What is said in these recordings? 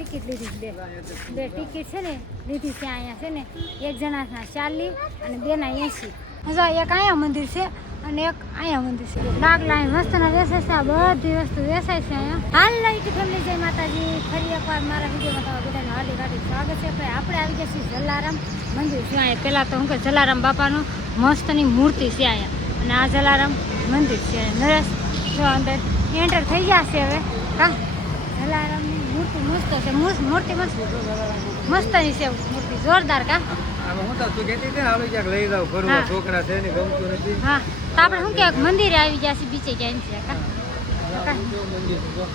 Ticket લીધી બે ticket છે ને લીધી છે અહીંયા છે ને એક જણાના 40 અને બેના 80. જો એક અહીંયા મંદિર છે અને એક અહીંયા મંદિર છે. ડાગલા મસ્તના વેચાય છે, આ બધી વસ્તુ વેચાય છે અહીંયા. હાલ લાઈટ ફેમિલી જય માતાજી. ફરી એકવાર મારા વિડીયોમાં તમારા બધાને હાર્દિક હાર્દિક સ્વાગત છે. ભાઈ આપણે આવી ગયા છીએ જલારામ મંદિર છે અહીંયા. પહેલાં તો હું કે જલારામ બાપાનું મસ્તની મૂર્તિ છે અહીંયા અને આ જલારામ મંદિર છે. નરેશ જો અંદર એન્ટર થઈ જશે હવે. હા, જલારામની મૂર્તિ મસ્ત છે, મૂર્તિ મસ્ત મસ્તની છે મૂર્તિ, જોરદાર. કા છોકરા છે ને ગમતું નથી. હા, તો આપણે શું કે મંદિરે આવી ગયા છે બીચે ક્યાંય છે.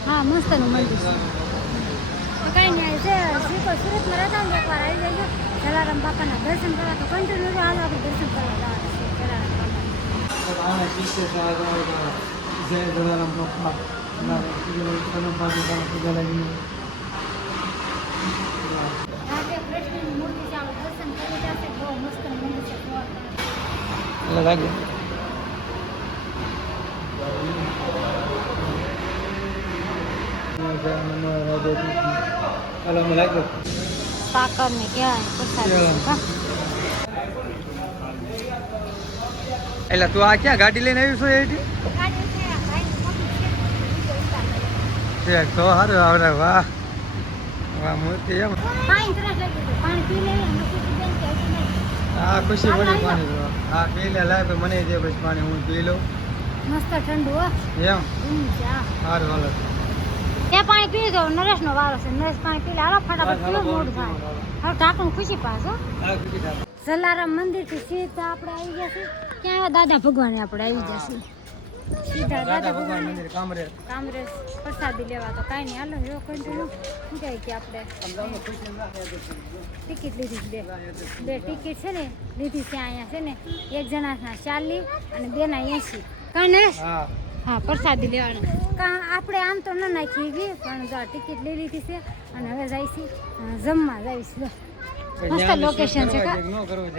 હા, મસ્તનું મંદિર છે. તો કઈ નહીં છે સુરતમાં રહેતા ને એકવાર આવી જજો જલારામ બાપાના દર્શન કરવા. તો કન્ટિન્યુ હાલ આપણે દર્શન કરવા જવાનું છે જલારામ કૃષ્ણની મૂર્તિ છે, આપણે દર્શન કરી જશે. બહુ મસ્ત મંદિર છે. લાગે સાકર ને ક્યાં પ્રસાદ. એટલે તું આ ક્યાં ગાડી લઈને આવી છો? એથી તો સારું આવડે. વાહ વાહ, મૂર્તિ એમ. હા, ખુશી પડી પાણી. હા, પી લે. લાય મને દે પછી પાણી, હું પી લઉં. મસ્ત ઠંડુ હો એમ સારું. હાલો ત્યાં પાણી પી દો. નરેશનો વારો છે, નરેશ પાણી પી લે. હાલો ફટાફટ પીવો, મોડું થાય. હવે ઢાંકણ ખુશી પાછો. જલારામ મંદિરથી સીધા આપણે આવી ગયા છીએ ક્યાં દાદા ભગવાને આપણે આવી ગયા છીએ સીધા દાદા ભગવાન કામરેજ પ્રસાદી લેવા. તો કાંઈ નહીં, હાલો જો કન્ટિન્યુ શું કહે કે આપણે ટિકિટ લીધી બે ટિકિટ છે ને લીધી છે અહીંયા છે ને એક જણાના 40 અને બેના 80. કાંઈ નરેશ? હા, પ્રસાદી લેવાનું. આપણે આમ તો ન નાખી ગઈ પણ જો ટિકિટ લઈ લીધી છે અને હવે જઈશું જમવા જઈશું. મસ્ત લોકેશન છે.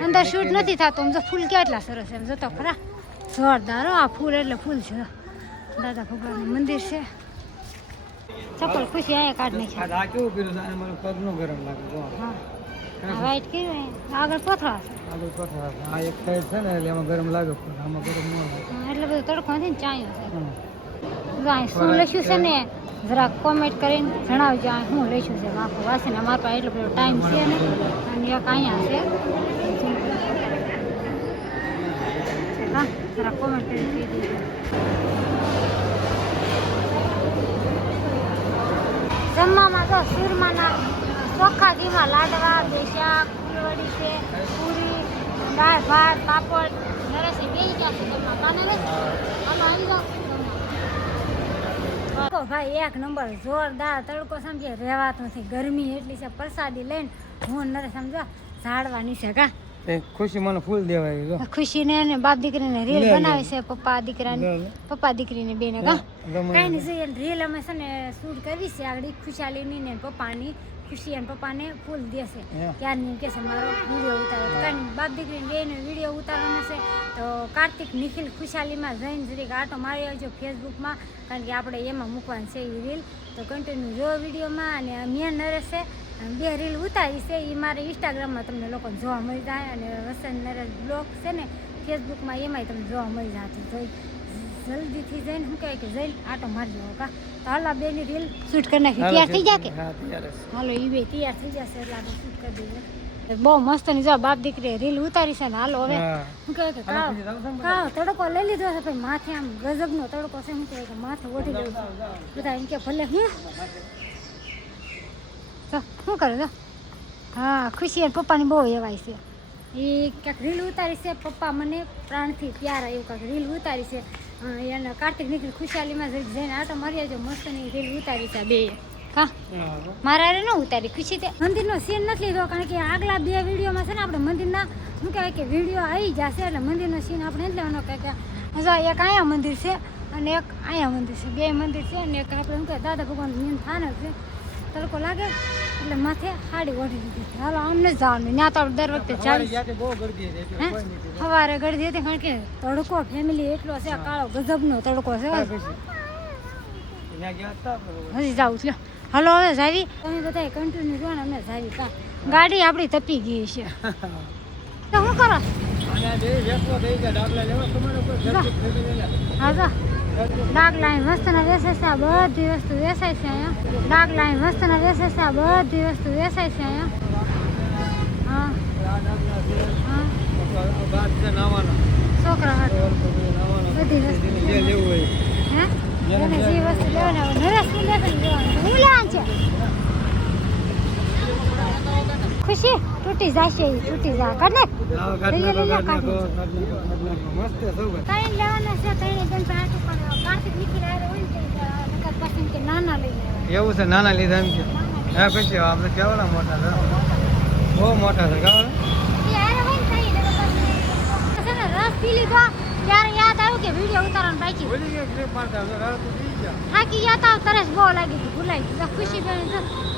અંદર શૂટ નથી થતું. આમ જો ફૂલ કેટલા સરસ એમ જતો ખરા, જોરદાર. આ ફૂલ એટલે ફૂલ છે. દાદા ભગવાનનું મંદિર છે. ચપ્પલ ખુશી અહીંયા કાઢ નાખી. આ કેવું કર્યું છે? મને પગનો ગરમ લાગે. હા, વાઈટ કર્યું આગળ પથરા છે. આગળ પથરા આ એક સાઈડ છે ને એટલે એમાં ગરમ લાગે, આમાં ગરમ ન લાગે. એટલે બધું તડકો નથી ને ચાયો છે. જો અહીં શું લખ્યું છે ને જરાક કોમેન્ટ કરીને જણાવજો. આ શું લખ્યું છે આખું વાંચીને. અમારા પાસે એટલો બધો ટાઈમ છે ને. અને એક અહીંયા છે. હા, જરા કોમેન્ટ કરીને કહી દેજો. જમવામાં તો સુરમાના ચોખ્ખા ઘીમાં લાડવા, બે શાક, ફૂલવડી છે, પૂરી, દાળ ભાત, પાપડ. નરેશ બેસી ગયા છે જમવા. કાને હાલો આવી જાઓ. ભાઈ એક નંબર જોરદાર. તડકો સમજે રહેવાતો નથી, ગરમી એટલી છે. પ્રસાદી લઈને હું નરેશ સમજો ઝાડવાની છે. કા ખુશી મને ફૂલ દેવાય. ખુશીને ને બાપ દીકરીને રીલ બનાવે છે, પપ્પા દીકરીને બેને. કા કઈ નહીં જોઈએ રીલ અમે છે ને શૂટ કરવી છે આગળ. ખુશાલીની ને પપ્પાની, ખુશી અને પપ્પાને ફૂલ દેશે ત્યારની કે છે મારો વિડીયો ઉતારો. કારણ બાપ દીકરીને બેને વિડીયો ઉતારવાનો છે. તો કાર્તિક નિખિલ ખુશાલીમાં જઈને જરીક આટો મારી આવજો ફેસબુકમાં, કારણ કે આપણે એમાં મૂકવાનું છે એ રીલ. તો કન્ટિન્યુ જો વિડીયોમાં. અને મેં નરેશ છે બે રીલ ઉતારી છે એ મારે ઇન્સ્ટાગ્રામમાં તમને લોકોને જોવા મળી જાય. અને વસંત નરેશ બ્લોગ છે ને ફેસબુકમાં એમાંય તમને જોવા મળી જાય. જોઈ જલ્દીથી જઈને શું કહે કે જઈને આટો મારી દો. કા તો હાલ આ બેની રીલ શૂટ કરી નાખી. તૈયાર થઈ જાય કે? હાલો એ બે તૈયાર થઈ જશે એટલે આપણે શૂટ કરી દઈએ. બહુ મસ્ત ની જો બાપ દીકરી રીલ ઉતારી છે ને. હાલો હવે શું કહે કે કાવ તડકો લઈ લીધો છે ભાઈ. માથે આમ ગજબનો તડકો છે. શું કહે કે માથે ઓઢી લેવું બધા એમ કે ભલે હું તો શું કરે તો. હા, ખુશી અને પપ્પાની બહુ એવાય છે. એ ક્યાંક રીલ ઉતારી છે. પપ્પા મને પ્રાણથી પ્યારા એવું કાંઈક રીલ ઉતારી છે. એને કાર્તિક નીકળી ખુશાલીમાં જઈને આટો મારી આવજો. મસ્તની રીલ ઉતારી છે બે. હા, મારા ન ઉતારી. ખુશી તે મંદિરનો સીન નથી લીધો, કારણ કે આગલા બે વિડીયોમાં છે ને આપણે મંદિરના શું કહેવાય કે વિડીયો આવી જશે એટલે મંદિરનો સીન આપણે નથી લેવાનો. કે એક અહીંયા મંદિર છે અને એક અહીંયા મંદિર છે. બે મંદિર છે અને એક આપણે શું કહે દાદા ભગવાનનું મેન થાનક છે. તડકો લાગે એટલે માથે સાડી ઓઢી દીધી. હાલો આમને જ જવાનું. ત્યાં તો દર વખતે સવારે ગળદી હતી, કારણ કે તડકો ફેમિલી એટલો છે કાળો ગજબનો તડકો છે. હજી જાઉં છું હલો હવે જાવી તમે બધા કન્ટિન્યુ જો ને અમે જાવી કા ગાડી આપણી તપી ગઈ છે તો શું કરો હા તો ડાક લાઈન વસ્તુના વેચાય છે આ બધી વસ્તુ વેચાય છે અહીંયા ડાક લાઈન વસ્તુના વેચાય છે આ બધી વસ્તુ વેચાય છે અહીંયા હા છોકરા હાટુ બધી વસ્તુ હે એને જે વસ્તુ લેવાની આવે નરેશ ની લેવાની હું લેવાનું છે ખુશી તૂટી જશે ઈ તૂટી જા કાઢ નાખ મસ્ત છે સૌ ત્રણ લેવાના છે ત્રણ જણ પાછું પણ કાર્તિક નીકળી આવ્યો હોય ને નકર પછી કે નાના લઈને આવ્યા એવું છે નાના લીધા એમ કે હા પછી આપણે કેવડા મોટા છે બહુ મોટા છે ખબર છે ને રસ પી લીધો ત્યારે યાદ આવ્યું કે વિડીયો ઉતારવાનું બાકી બોલી ગયા ક્લિપ મારતા હવે રાત પી ગયા થાકી ગયા તા તરસ બહુ લાગી હતી ભૂલાઈ ગયું ખુશી બેન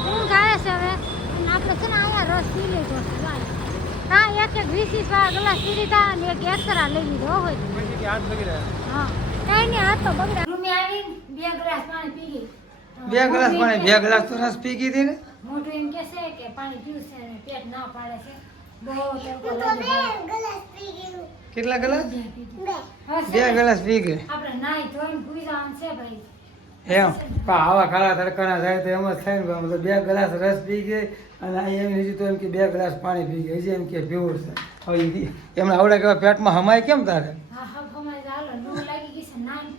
ઊંઘ આવે છે હવે અને આપણે છે ને અહીંયા રસ પી લીધો હા એક 20 વાળા ગ્લાસ પી લીધા અને એક એક્સ્ટ્રા લઈ લીધો હોય પછી કે હાથ બગી રહ્યા હા કઈ નહીં હાથ તો બગડ્યા રૂમે આવી 2 ગ્લાસ પાણી પી ગઈ 2 ગ્લાસ પાણી 2 ગ્લાસ તો રસ પી ગઈ હતી ને મોટું એમ કે છે કે પાણી પીવું છે અને પેટ ના પાડે છે બહુ તડકો લાગે કેટલા ગ્લાસ છે 2 ગ્લાસ પી ગઈ આપણે નાઈ ધોઈને ભૂઈ જવાનું છે ભાઈ એમ પણ આવા કાળા તડકાના જાય તો એમ જ થાય ને મતલબ 2 ગ્લાસ રસ પી ગઈ અને અહીં એમ લીધું તો એમ કે 2 ગ્લાસ પાણી પી ગઈ હજી એમ કે પીવું છે હવે એમને આવડે કેવા પેટમાં હમાય કેમ તારે હા હા ભમાઈ ચાલો નવું લાગી ગઈ છે નાઈ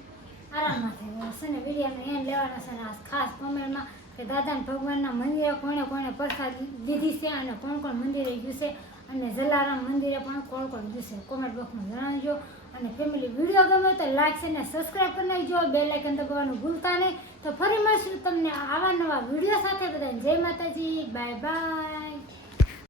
આરામમાં થાય છે ને વિડીયામાં એમ લેવાના છે ને આ ખાસ કોમેન્ટમાં કે દાદાને ભગવાનના મંદિરે કોણે કોણે પ્રસાદ દીધી છે અને કોણ કોણ મંદિરે ગયું છે અને જલારામ મંદિરે પણ કોણ કોણ ગયું છે કોમેન્ટ બોક્સમાં જણાવજો અને ફેમિલી વિડીયો ગમે તો લાઈક છે ને સબસ્ક્રાઈબ કરી નાખજો બેલ આઇકન દબાવવાનું ભૂલતા નહીં તો ફરી મળશું તમને આવા નવા વિડીયો સાથે બધાને જય માતાજી બાય બાય